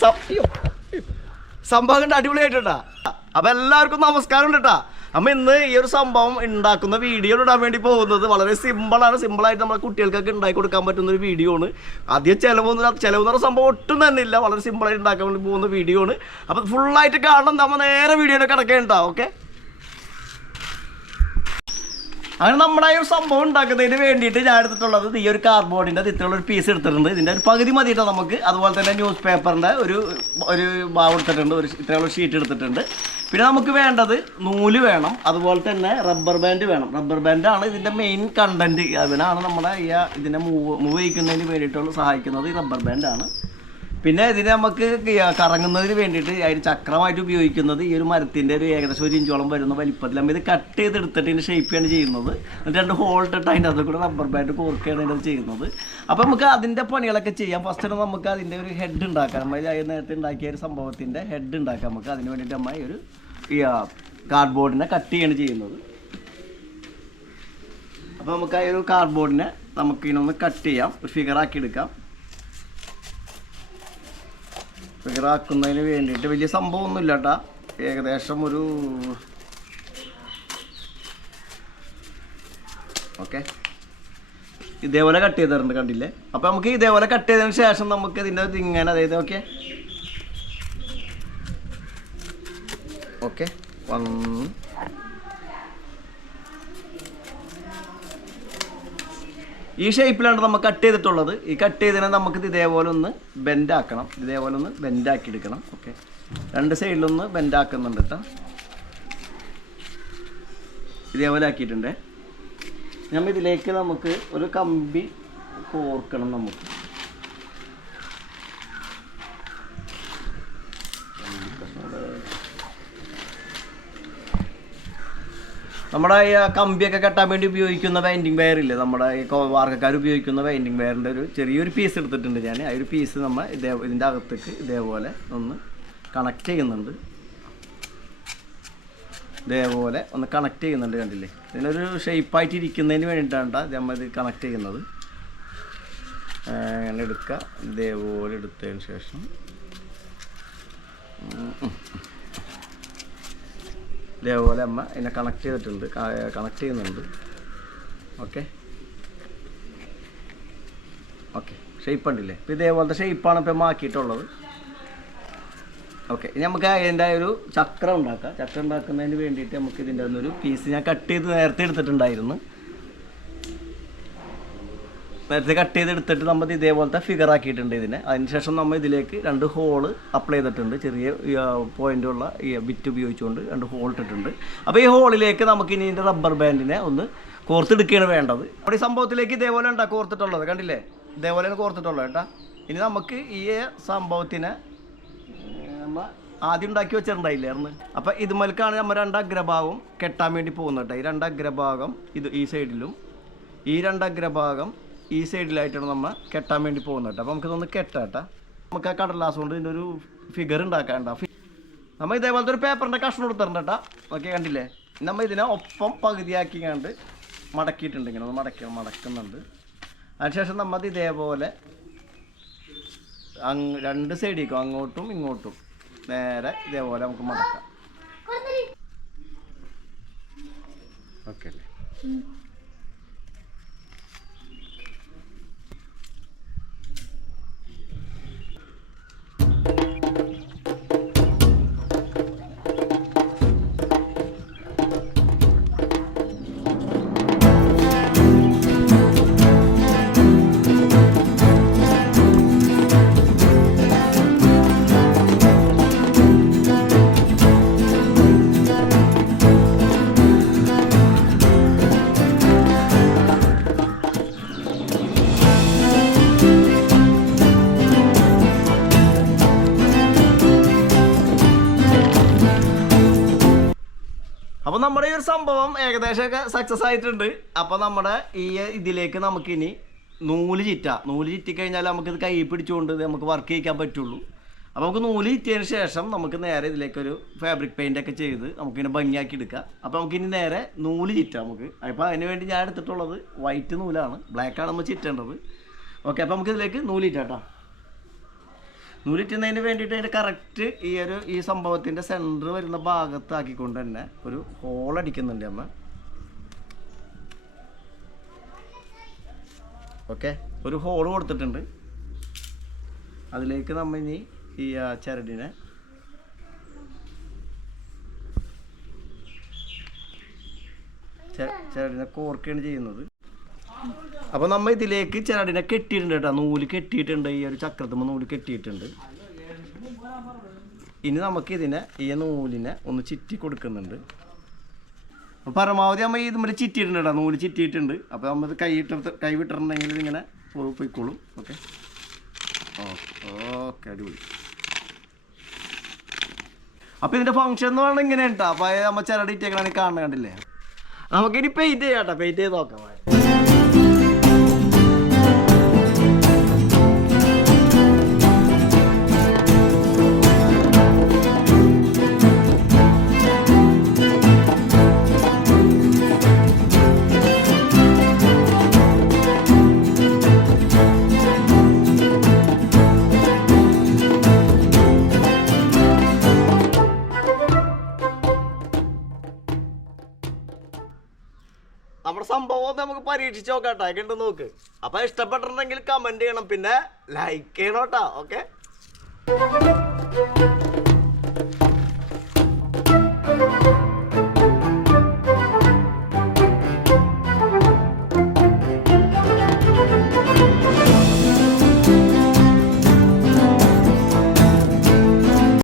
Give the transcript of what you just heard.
സത്യം സംഭവം അടിപൊളിയായിട്ടാ. അപ്പൊ എല്ലാവർക്കും നമസ്കാരം കേട്ടാ. അമ്മ ഇന്ന് ഈ ഒരു സംഭവം ഉണ്ടാക്കുന്ന വീഡിയോ ഇടാൻ വേണ്ടി പോകുന്നത് വളരെ സിമ്പിളായിട്ട് നമ്മളെ കുട്ടികൾക്കൊക്കെ ഉണ്ടാക്കി കൊടുക്കാൻ പറ്റുന്ന ഒരു വീഡിയോ ആണ്. അധികം ചിലവെന്ന് പറഞ്ഞ സംഭവം ഒട്ടും തന്നെ ഇല്ല. വളരെ സിമ്പിളായിട്ട് ഉണ്ടാക്കാൻ വേണ്ടി പോകുന്ന വീഡിയോ ആണ്. അപ്പൊ ഫുള്ളായിട്ട് കാണണം. നമ്മൾ നേരെ വീഡിയോയിലേക്ക് കിടക്കേണ്ടാവും. ഓക്കെ, അങ്ങനെ നമ്മുടെ ഈ ഒരു സംഭവം ഉണ്ടാക്കുന്നതിന് വേണ്ടിയിട്ട് ഞാൻ എടുത്തിട്ടുള്ളത് ഈ ഒരു കാർഡ്ബോർഡിൻ്റെ ഇത്രയുള്ള ഒരു പീസ് എടുത്തിട്ടുണ്ട്. ഇതിൻ്റെ ഒരു പകുതി മതിയിട്ടാണ് നമുക്ക്. അതുപോലെ തന്നെ ന്യൂസ് പേപ്പറിൻ്റെ ഒരു ഭാഗം എടുത്തിട്ടുണ്ട്. ഇത്രയുള്ള ഷീറ്റ് എടുത്തിട്ടുണ്ട്. പിന്നെ നമുക്ക് വേണ്ടത് നൂല് വേണം. അതുപോലെ തന്നെ റബ്ബർ ബാൻഡ് വേണം. റബ്ബർ ബാൻഡാണ് ഇതിൻ്റെ മെയിൻ കണ്ടൻറ്റ്. അതിനാണ് നമ്മുടെ ഇതിനെ മൂവ് ചെയ്യിക്കുന്നതിന് വേണ്ടിയിട്ടുള്ള സഹായിക്കുന്നത് ഈ റബ്ബർ ബാൻഡാണ്. പിന്നെ ഇതിന് നമുക്ക് കറങ്ങുന്നതിന് വേണ്ടിയിട്ട് അതിന് ചക്രമായിട്ട് ഉപയോഗിക്കുന്നത് ഈ ഒരു മരത്തിൻ്റെ ഒരു ഏകദേശം 1 ഇഞ്ചോളം വരുന്ന വലിപ്പത്തിൽ നമ്മൾ ഇത് കട്ട് ചെയ്തെടുത്തിട്ട് ഇതിൻ്റെ ഷേപ്പാണ് ചെയ്യുന്നത്. എന്നിട്ട് 2 ഹോൾ ഇട്ടിട്ട് അതിൻ്റെ അകത്ത് കൂടെ റബ്ബർ ബാൻഡ് കോർക്കുകയാണ് ഇതിൻ്റെ ചെയ്യുന്നത്. അപ്പോൾ നമുക്ക് അതിൻ്റെ പണികളൊക്കെ ചെയ്യാം. ഫസ്റ്റ് നമുക്ക് അതിൻ്റെ ഒരു ഹെഡ് ഉണ്ടാക്കാം. നമ്മൾ നേരത്തെ ഉണ്ടാക്കിയ ഒരു സംഭവത്തിൻ്റെ ഹെഡ് ഉണ്ടാക്കാം. നമുക്ക് അതിന് വേണ്ടിയിട്ട് നമ്മൾ ഒരു കാർഡ്ബോർഡിനെ കട്ട് ചെയ്യാണ് ചെയ്യുന്നത്. അപ്പോൾ നമുക്ക് ആ ഒരു കാർഡ്ബോർഡിനെ നമുക്ക് ഇതിനൊന്ന് കട്ട് ചെയ്യാം. ഒരു ഫിഗറാക്കി എടുക്കാം. ഫിഗറാക്കുന്നതിന് വേണ്ടിയിട്ട് വലിയ സംഭവമൊന്നുമില്ല കേട്ടോ. ഏകദേശം ഒരു ഓക്കെ ഇതേപോലെ കട്ട് ചെയ്തിട്ടുണ്ട്, കണ്ടില്ലേ? അപ്പോൾ നമുക്ക് ഇതേപോലെ കട്ട് ചെയ്തതിന് ശേഷം നമുക്ക് ഇതിൻ്റെ ഇങ്ങനെ അതായത് ഓക്കെ ഓക്കെ ഈ ഷേപ്പിലാണ് നമ്മൾ കട്ട് ചെയ്തിട്ടുള്ളത്. ഈ കട്ട് ചെയ്തതിനെ നമുക്കിത് ഇതേപോലെ ഒന്ന് ബെൻഡാക്കണം. ഇതേപോലെ ഒന്ന് ബെൻഡാക്കി എടുക്കണം. ഓക്കെ, 2 സൈഡിലൊന്ന് ബെൻഡാക്കുന്നുണ്ട് കേട്ടോ. ഇതേപോലെ ആക്കിയിട്ടുണ്ട്. നമ്മൾ ഇതിലേക്ക് നമുക്ക് ഒരു കമ്പി കോർക്കണം. നമുക്ക് നമ്മുടെ ഈ കമ്പിയൊക്കെ കെട്ടാൻ വേണ്ടി ഉപയോഗിക്കുന്ന വൈൻഡിങ് വയർ ഇല്ലേ, നമ്മുടെ ഈ വാർക്കക്കാർ ഉപയോഗിക്കുന്ന വൈൻഡിങ് വയറിൻ്റെ ഒരു ചെറിയൊരു പീസ് എടുത്തിട്ടുണ്ട് ഞാൻ. ആ ഒരു പീസ് നമ്മൾ ഇതിൻ്റെ അകത്തേക്ക് ഇതേപോലെ ഒന്ന് കണക്ട് ചെയ്യുന്നുണ്ട്. ഇതേപോലെ ഒന്ന് കണക്ട് ചെയ്യുന്നുണ്ട്, കണ്ടില്ലേ? ഇതിനൊരു ഷേപ്പായിട്ട് ഇരിക്കുന്നതിന് വേണ്ടിയിട്ടാണ് നമ്മൾ ഇത് കണക്ട് ചെയ്യുന്നത്. അങ്ങനെ എടുക്കുക. ഇതേപോലെ എടുത്തതിന് ശേഷം ഇതേപോലെ അമ്മ ഇതിനെ കണക്ട് ചെയ്യുന്നുണ്ട്. ഓക്കെ ഓക്കെ ഷേപ്പ് ഉണ്ടല്ലേ? ഇപ്പോൾ ഇതേപോലത്തെ ഷേപ്പാണ് ഇപ്പം ആക്കിയിട്ടുള്ളത്. ഓക്കെ, ഇനി നമുക്ക് അതിൻ്റെ ഒരു ചക്രം ഉണ്ടാക്കാം. ചക്രം ഉണ്ടാക്കുന്നതിന് വേണ്ടിയിട്ട് നമുക്ക് ഇതിൻ്റെ ഒന്നൊരു പീസ് ഞാൻ കട്ട് ചെയ്ത് നേരത്തെ എടുത്തിട്ടുണ്ടായിരുന്നു. നേരത്തെ കട്ട് ചെയ്തെടുത്തിട്ട് നമ്മൾ ഇതേപോലത്തെ ഫിഗർ ആക്കിയിട്ടുണ്ട് ഇതിനെ. അതിനുശേഷം നമ്മൾ ഇതിലേക്ക് 2 ഹോള് അപ്ലൈ ചെയ്തിട്ടുണ്ട്. ചെറിയ പോയിൻ്റുള്ള ഈ ബിറ്റ് ഉപയോഗിച്ചുകൊണ്ട് 2 ഹോൾ ഇട്ടിട്ടുണ്ട്. അപ്പോൾ ഈ ഹോളിലേക്ക് നമുക്ക് ഇനി ഇതിൻ്റെ റബ്ബർ ബാൻഡിനെ ഒന്ന് കോർത്തെടുക്കുകയാണ് വേണ്ടത്. അപ്പോൾ ഈ സംഭവത്തിലേക്ക് ഇതേപോലെ ഉണ്ടാ കോർത്തിട്ടുള്ളത്, കണ്ടില്ലേ? ഇതേപോലെയാണ് കോർത്തിട്ടുള്ളത് കേട്ടോ. ഇനി നമുക്ക് ഈ സംഭവത്തിനെ നമ്മൾ ആദ്യം ഉണ്ടാക്കി വെച്ചിട്ടുണ്ടായില്ലായിരുന്നു. അപ്പോൾ ഇതുമൽക്കാണ് നമ്മൾ 2 അഗ്രഭാഗം കെട്ടാൻ വേണ്ടി പോകുന്നത് കേട്ടോ. ഈ 2 അഗ്രഭാഗം ഈ സൈഡിലും ഈ 2 അഗ്രഭാഗം ഈ സൈഡിലായിട്ടാണ് നമ്മൾ കെട്ടാൻ വേണ്ടി പോകുന്നത് കേട്ടോ. അപ്പോൾ നമുക്കിതൊന്ന് കെട്ടാട്ടാ. നമുക്ക് ആ കടലാസ് കൊണ്ട് ഇതിൻ്റെ ഒരു ഫിഗർ ഉണ്ടാക്കാനുണ്ടാവും. നമ്മൾ ഇതേപോലത്തെ ഒരു പേപ്പറിൻ്റെ കഷ്ണം എടുത്തിട്ടുണ്ട് കേട്ടോ. ഓക്കെ, കണ്ടില്ലേ? നമ്മൾ ഇതിനെ ഒപ്പം പകുതിയാക്കി കണ്ട് മടക്കിയിട്ടുണ്ട്. ഇങ്ങനെ ഒന്ന് മടക്കുന്നുണ്ട്. അതിനുശേഷം നമ്മൾ ഇതേപോലെ 2 സൈഡിലേക്കും അങ്ങോട്ടും ഇങ്ങോട്ടും നേരെ ഇതേപോലെ നമുക്ക് മടക്കാം. ഓക്കെ അല്ലേ? അപ്പോൾ നമ്മുടെ ഈ ഒരു സംഭവം ഏകദേശമൊക്കെ സക്സസ് ആയിട്ടുണ്ട്. അപ്പോൾ നമ്മുടെ ഈ ഇതിലേക്ക് നമുക്കിനി നൂല് ചുറ്റിക്കഴിഞ്ഞാൽ നമുക്കിത് കൈ പിടിച്ചുകൊണ്ട് നമുക്ക് വർക്ക് ചെയ്യിക്കാൻ പറ്റുള്ളൂ. അപ്പോൾ നമുക്ക് നൂല് ചുറ്റിയതിന് ശേഷം നമുക്ക് നേരെ ഇതിലേക്കൊരു ഫാബ്രിക് പെയിൻ്റൊക്കെ ചെയ്ത് നമുക്കിങ്ങനെ ഭംഗിയാക്കി എടുക്കാം. അപ്പോൾ നമുക്കിനി നേരെ നൂല് ചുറ്റാം നമുക്ക്. അപ്പോൾ അതിന് വേണ്ടി ഞാൻ എടുത്തിട്ടുള്ളത് വൈറ്റ് നൂലാണ്, ബ്ലാക്കാണ് നമ്മൾ ചുറ്റേണ്ടത്. ഓക്കെ, അപ്പോൾ നമുക്ക് ഇതിലേക്ക് നൂല് ചുറ്റാം കേട്ടോ. നൂലിറ്റുന്നതിന് വേണ്ടിയിട്ട് അതിൻ്റെ കറക്റ്റ് ഈ സംഭവത്തിൻ്റെ സെൻറ്റർ വരുന്ന ഭാഗത്താക്കിക്കൊണ്ട് തന്നെ ഒരു ഹോൾ അടിക്കുന്നുണ്ട് അമ്മ. ഓക്കെ, ഒരു ഹോൾ കൊടുത്തിട്ടുണ്ട്. അതിലേക്ക് നമ്മൾ ഇനി ഈ ചരടിനെ കോർക്കുകയാണ് ചെയ്യുന്നത്. അപ്പോൾ നമ്മൾ ഇതിലേക്ക് ചരടിനെ കെട്ടിയിട്ടുണ്ട് കേട്ടോ, നൂല് കെട്ടിയിട്ടുണ്ട്. ഈ ഒരു ചക്രത്തുമ്പോൾ നൂല് കെട്ടിയിട്ടുണ്ട്. ഇനി നമുക്കിതിനെ ഈ നൂലിനെ ഒന്ന് ചുറ്റി കൊടുക്കുന്നുണ്ട്. അപ്പോൾ പരമാവധി നമ്മൾ ഇതുമ്മൽ ചുറ്റിയിട്ടുണ്ട് കേട്ടോ, നൂല് ചുറ്റിയിട്ടുണ്ട്. അപ്പോൾ നമ്മൾ കൈ വിട്ടിട്ടുണ്ടെങ്കിൽ ഇതിങ്ങനെ പോയിക്കോളും. ഓക്കെ ഓക്കെ, അടിപൊളി. അപ്പോൾ ഇതിൻ്റെ ഫംഗ്ഷൻ എന്ന് പറഞ്ഞാൽ ഇങ്ങനെ കേട്ടോ. അപ്പോൾ നമ്മൾ ചരട് ഇറ്റേക്കാണ് കാണുന്നത്, കണ്ടില്ലേ? നമുക്കിനി പെയിൻറ്റ് ചെയ്യാം കേട്ടോ, പെയിൻറ്റ് ചെയ്ത് നോക്കാം. നമ്മുടെ സംഭവം നമുക്ക് പരീക്ഷിച്ച് നോക്കാട്ടോ, കണ്ടു നോക്ക്. അപ്പൊ ഇഷ്ടപ്പെട്ടിട്ടുണ്ടെങ്കിൽ കമന്റ് ചെയ്യണം, പിന്നെ ലൈക്ക് ചെയ്യണം കേട്ടോ. ഓക്കെ.